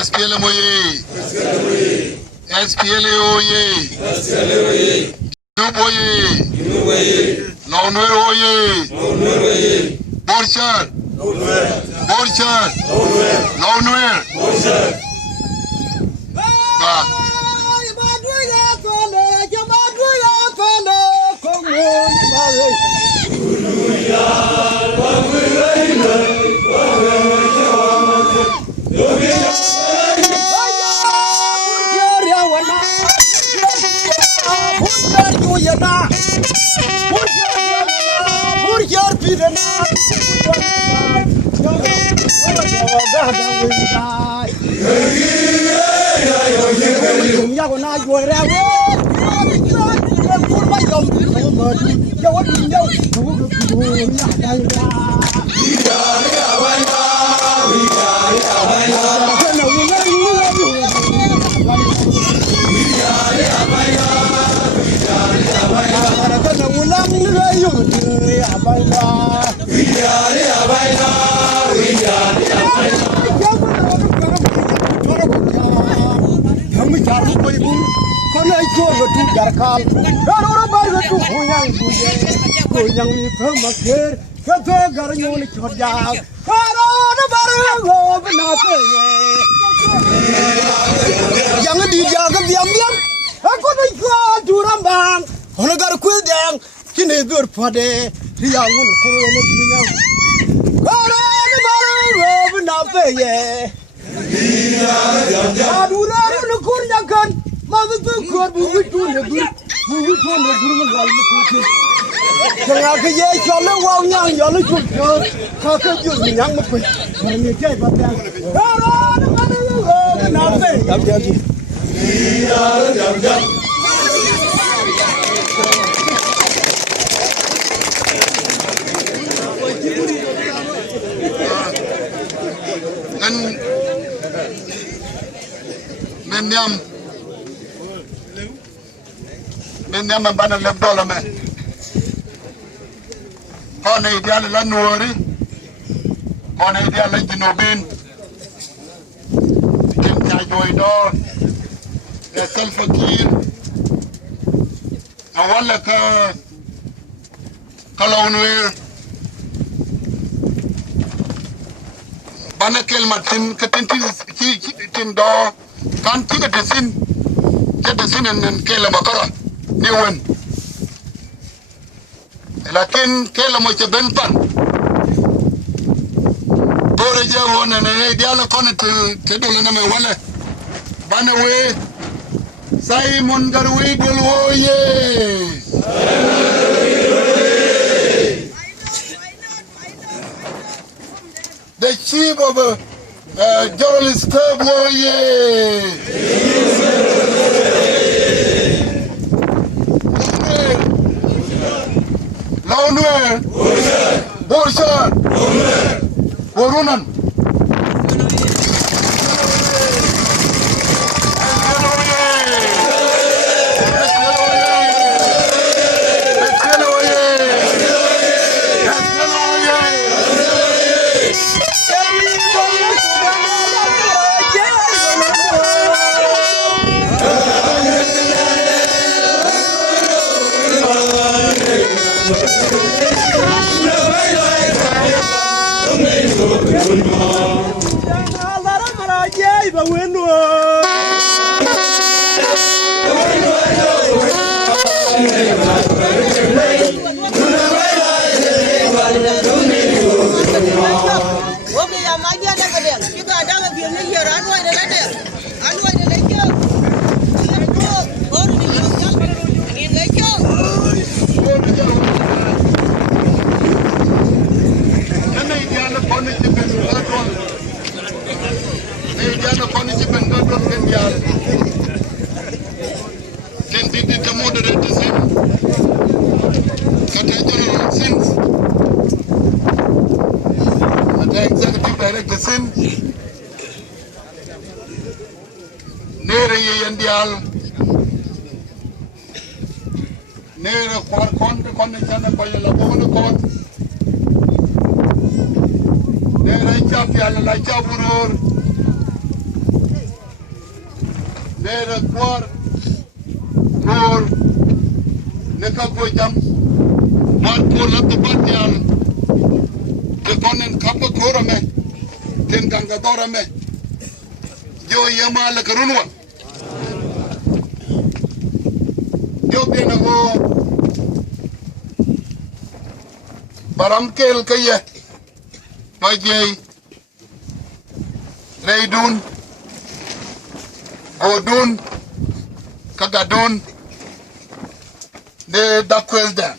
SPLM oye. SPLA oye. Junub oye. Lawnwer oye. Borchar. Lawnwer. Men bana lem dola me. Kona ideal la nuori. Kona ideal la jinubin. Kim Joido. Ya Salfakir. Awala ka Lawnwer. Bana kelmatin katintin do kan tiga desin en kela makara niwen lakin kela mo benpan bore je wona ne diala kono te dole na me wala bana we Simon Garwi Dolwoye the chief of journalist club oye Lawnwer Borchar Warunan Nere yendial nere kwar kon chana ko la bono kon nere chap yalla la chapuror Nera Kwar, Nor, Nekapojam, Marco Latopatian, the Conan Kapakorame, Tengangadorame, Yo Yama Lakarunwa, Yo Tenago, Baramkel Kaya, Majay, Raydun, Godun, Kagadun, the Dakwel Dan,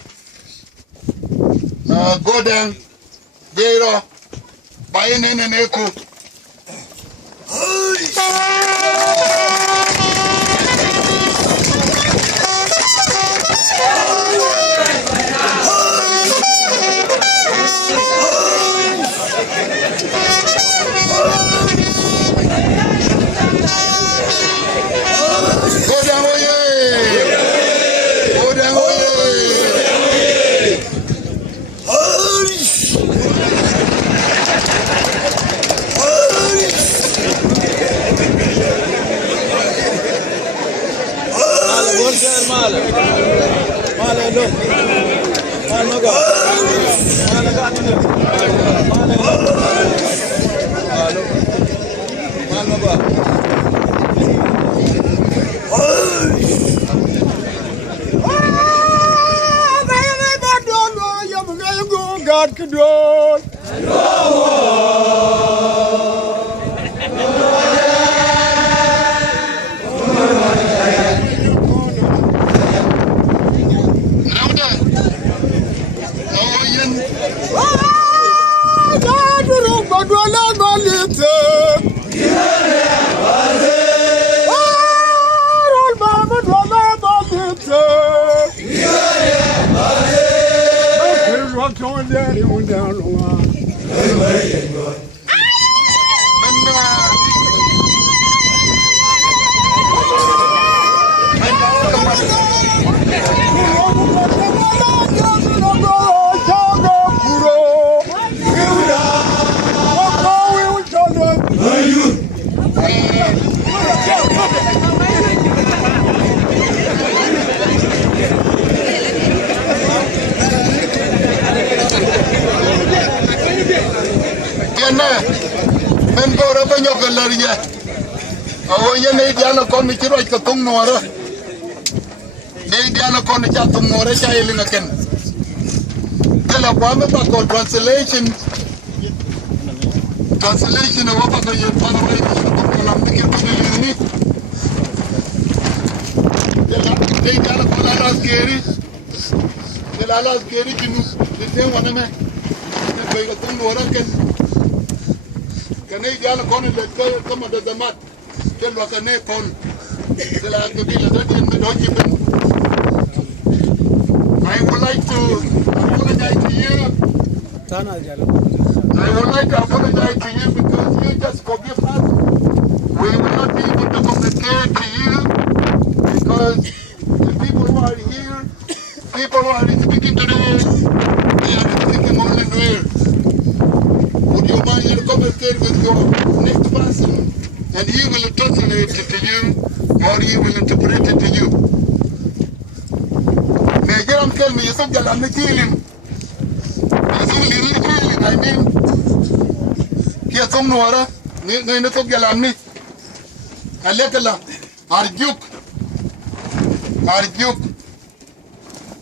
Godan, Gero, Bainin and Eku. God control. Going down, he went down the line. Men gora ba nyok lariya awo yene diana kon ni chiro ka tung nora ne diana kon ni cha tung nora cha ile ngaken kala kwa me ba ko translation wa ba ko ye pa no re ko lam ni ko ni de diana kon la las geri kinu de wana me ne ko tung nora ken Kanay diana kon le kama da zamat kel wa kanay pol sila kabila dadi en medoji ben I would like to apologize to you. I would like to apologize to you because you just forgive us. We will not be able to communicate to you because the people who are here, people who are speaking today, they are speaking only Nuer. Would you mind to communicate with your next person and he will translate it to you or he will interpret it to you? Megaram tell me, you said I'm not killing. I mean, here some Nora, Ninato Galamni, Alekala, Arjuk,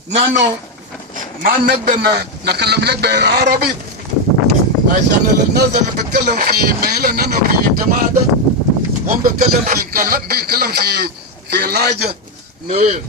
Nano, Manabena, Nakalamlek Arabi. عشان النظر بتكلم في ميلا انا في جماعه هم بتكلم في لاجه نوير